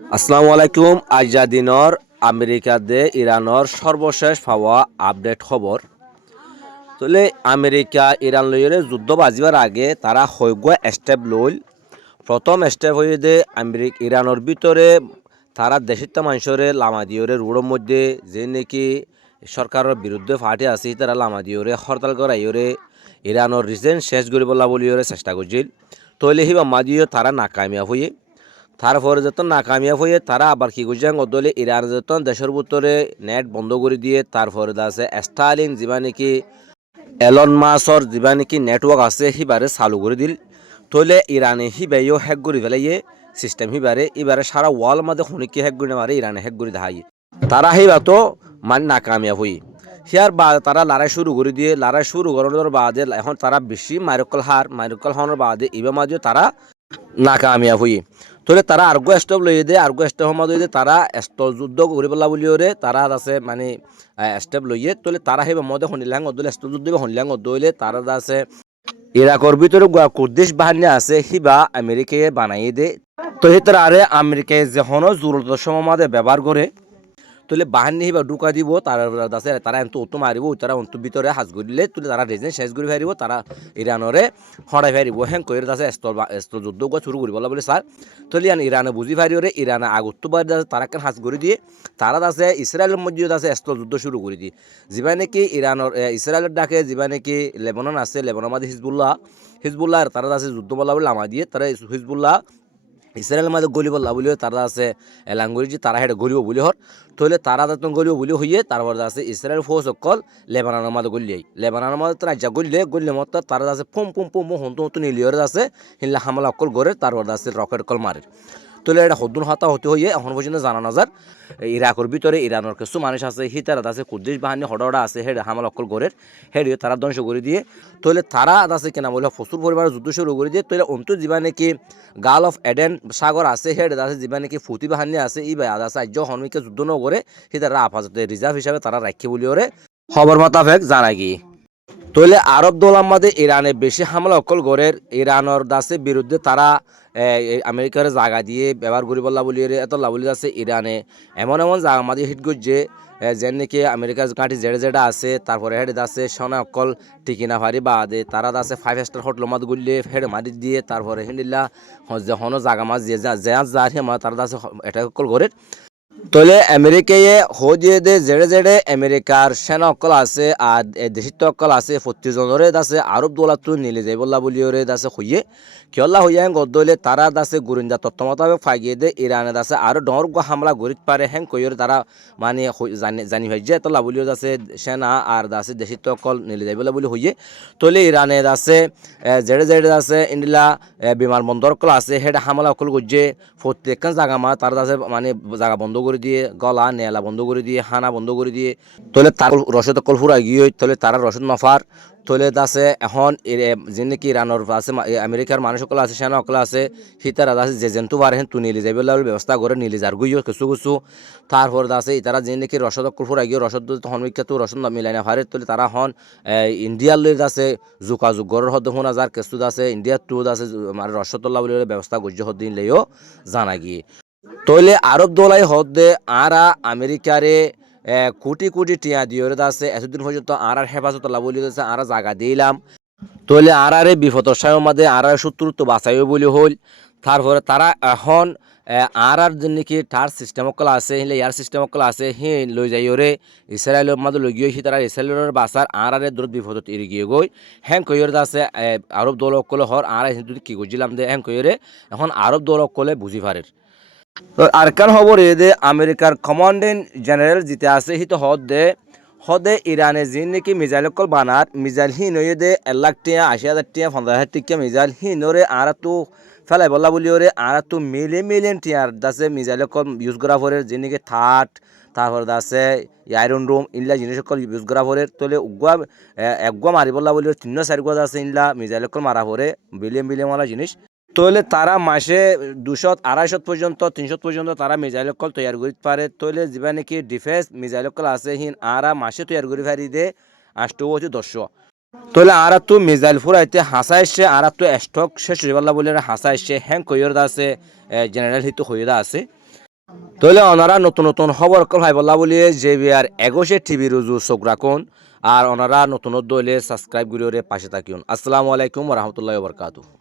আসসালামু আলাইকুম। আজা দিনৰ আমেরিকাতে ইরানৰ সর্বশেষ পাওয়া আপডেট খবর। তলে আমেরিকা ইরান লইরে যুদ্ধ বাজিবার আগে তারা হইগুয়া স্টেপ লইল। প্রথম স্টেপ হয়ে দে ইরানের ভিতরে তারা দেশিত মানুষরে লামা দিওরে রোডের মধ্যে যে নাকি সরকারের বিরুদ্ধে ফাটি আছে তারা লামা দিওরে হরতাল করাইরে ইরানের রিজেন্ট শেষ করি বলা বলিওরে চেষ্টা করছিল। তলে হিবা মাদিও তারা নাকামিয়াব হয়ে তারপরে যত নাকামিয়াব হয়ে তারা আবার কি গুজাং অদলে ইরান যত দেশের ভিতরে নেট বন্ধ করে দিয়ে তারপরে আছে স্টারলিংক যা নাকি এলন মাসর যা নাকি নেটওয়ার্ক আছে সিবারে চালু করে দিল। তলে ইরানে সিবাইও হ্যাক করে ফেলাইয়ে সিস্টেম সিবারে এবারে সারা ওয়ার্ল্ড মধ্যে খনিকে হ্যাক করে মারে ইরানে হ্যাক করে দেখাই তারা সিবা তো মানে নাকামিয়াব হই হিয়ার বা তারা লড়াই শুরু করে দিয়ে লড়াই শুরু করানোর বাদে এখন তারা বেশি মাইরকল হওয়ার বাদে এবার মাঝে তারা নাকামিয়াব হই। তলে তারা আর্গো স্টপ লইয়ে দে আর্গো স্টপ সমাজ দে তারা যুদ্ধ করে পেলা বলিওরে তারা আছে মানে স্টেপ লইয়ে তলে তারা সেই মধ্যে শুনিলাং অদলে স্টপ যুদ্ধ শুনিলাং অদলে তারা আছে ইরাকর ভিতরে কুর্দিশ বাহিনী আছে সিবা আমেরিকায় বানাইয়ে দে। তো সেই তারা আরে আমেরিকায় যখন জরুরত সময় মাঝে ব্যবহার করে তুলে বাহিনী হিবা ঢুকা দিব তারা এত অত মারিব তারা অন্ত ভিতরে হাজ করিলে তুলে তারা রেজেন্ট শেষ করে ফেরিব তারা ইরানরে হরাই ফেরিব হ্যাঁ কইরে আছে স্থল যুদ্ধ শুরু করি বলা বলে স্যার তুলে ইরানে বুঝি ফারিওরে ইরানে আগত তারা কেন হাজ করে দিয়ে তারা আছে ইসরায়েলের মধ্যে আছে স্থল যুদ্ধ শুরু করে দিয়ে যা নাকি ইরানের ইসরায়েলের ডাকে যা নাকি লেবানন আছে লেবানন মাঝে হিজবুল্লাহ তারা আছে যুদ্ধ বলা বলে লামা দিয়ে তারা হিজবুল্লাহ ইসরায়েলের মাঝে গলিব বলে তারা আছে এলাঙ্গুরি যে তারা হেঁটে গলিব বলে হর তাহলে তারা যখন গলিব বলে হইয়ে তারপর আছে ইসরায়েল ফৌজ অকল লেবাননের মাঝে গলিয়াই লেবাননের মাঝে তারা যা গলিলে মত তারা আছে পুম হন্তু নিলিয়র আছে হিল্লা হামলা অকল গড়ে তারপর আছে রকেট কল মারে তাহলে এটা হদ্দুন হতা হতে হইয়ে এখন পর্যন্ত জানা নজার ইরাকর ভিতরে ইরানের কিছু মানুষ আছে হিতারাত আছে কুর্দিশ বাহিনী হড়া আছে হেডে হামলা অকল গড়ের হেডিও তারা ধ্বংস করে দিয়ে তাহলে তারা আছে কেনা বলে প্রচুর পরিমাণে যুদ্ধ শুরু করে দিয়ে তাহলে অন্ত যা নাকি গাল অফ এডেন সাগর আছে হেড আছে যা নাকি ফুটি বাহিনী আছে ই আছে আর্য হনমিকে যুদ্ধ ন করে সে তারা আপাতত রিজার্ভ হিসাবে তারা রাখি বলি ওরে খবর মোতাবেক জানা গিয়ে তৈলে আরব দোলার মাঝে ইরানে বেশি হামলা অকল গড়ের ইরানের দাসের বিরুদ্ধে তারা আমেরিকার জায়গা দিয়ে ব্যবহার করি বললা বলি এত লাভলি আছে ইরানে এমন জায়গা মাঝে হিট করছে যেন নাকি আমেরিকার কাঠি যেটা আছে তারপরে হেড আছে সোনা অকল টিকিনা ফারি বাদে তারা আছে 5 স্টার হোটেল মাঝ গুলিয়ে হেড মারি দিয়ে তারপরে হিন্দিল্লা হন জায়গা মাঝ যে যা তারা আছে এটা অকল গড়ের তলে আমেরিকায় হয়ে দে জেড়ে আমেরিকার সেনা অকল আছে আর দেশিত অকল আছে প্রত্যেকজনরে দাসে আরব দৌলাতো নিলে যাই বললা বলিওরে দাসে হইয়ে কিয়ল্লা হইয়া গদলে তারা দাসে গুরিন্দা তত্ত্ব মোতাবেক ফাইয়ে দে ইরানে দাসে আরো ডর হামলা গরিত পারে হ্যাঁ কইরে তারা মানে জানি ভাই যে তল্লা বলিও দাসে সেনা আর দাসে দেশিত অকল নিলে যাই বলা বলি হইয়ে তলে ইরানে দাসে জেড়ে দাসে ইন্ডিলা বিমানবন্দর অকল আছে হেড হামলা অকল গজ্জে প্রত্যেকখান জায়গা মা তারা দাসে মানে জায়গা বন্ধ করে দিয়ে গলা নেলা বন্ধ করে দিয়ে হানা বন্ধ করে দিয়ে তলে তার রসদ কলফুরা গিয়ে তলে তারা রসদ নফার তলে আছে এখন যে নাকি ইরানের আছে আমেরিকার মানুষ সকল আছে সেনা সকল আছে সীতারা আছে যে জেন্তু পারে তু নিলে যাবে ব্যবস্থা করে নিলে যার গুইও কিছু তারপর আছে তারা যে নাকি রসদ কলফুরা গিয়ে রসদ হনমিক্ষাত রসদ মিলাই না পারে তলে তারা হন ইন্ডিয়ার লই আছে যোগাযোগ গড়ের হদ শোনা যার কেসু আছে ইন্ডিয়ার টু আছে মানে রসদল্লা বলে ব্যবস্থা গজ্য হদ দিন লেও জানা গিয়ে তৈলে আরব দোলাই হদে আরা আমেরিকারে কোটি কোটি টিয়া দিয়ে আছে এতদিন পর্যন্ত আর হেফাজত বলি আরা জায়গা দিলাম তৈলে আরে বিপদর সময়ের মধ্যে আর শত্রু তো বাঁচাইও বলি হল তারপরে তারা এখন আর নাকি তার সিস্টেম অকল আছে হিলে ইয়ার সিস্টেম অকল আছে হি লৈ যাই ওরে ইসরায়েলের মাঝে লৈ গিয়ে তারা ইসরায়েলের বাসার আর দূরত বিপদত এড়ি গিয়ে গই হ্যাং কইরে আছে আরব দল অকলে হর আর কি বুঝলাম দে হ্যাং কইরে এখন আরব দল অকলে বুঝি পারে আরকান খবর এদে আমেরিকার কমান্ডেন্ট জেনারেল জিতে আছে হিতো হদে ইরানে যে নাকি মিজাইল কল বানার মিজাইল হি নয়ে দে 1 লাখ টিয়া 80,000 টিয়া 50,000 টিকা মিজাইল হি নরে আর তো ফেলাই বলা বলি ওরে আর তো মিলিয়ন টিয়ার দাসে মিজাইল কল ইউজ করা পরে যে নাকি থার্ড তারপর দাসে আয়রন রুম ইনলা জিনিস সকল ইউজ করা পরে তোলে একগুয়া মারি বলা বলি 3-4 গুয়া আছে ইনলা মিজাইল কল মারা পরে বিলিয়ন ওয়ালা জিনিস তৈলে তারা মাসে 200-250 পর্যন্ত 300 পর্যন্ত তারা মিজাইল কল তৈরি করতে পারে তৈলে যা নাকি ডিফেন্স মিজাইল কল আছে হিন আর মাসে তৈরি করে পারি দে 8-10 তৈলে আর তো মিজাইল ফুরাইতে হাসা এসে আর তো স্টক শেষ হয়ে বললা বলে হাসা এসে হ্যাং কইর আছে জেনারেল হিত হয়ে আছে তাহলে ওনারা নতুন নতুন খবর ভাই বললা বলিয়ে যে বিয়ার 21 টিভি রুজু চোখ রাখুন আর ওনারা নতুন দলে সাবস্ক্রাইব করে পাশে থাকুন। আসসালামু আলাইকুম ওয়া রাহমাতুল্লাহি ওয়া বারাকাতুহু।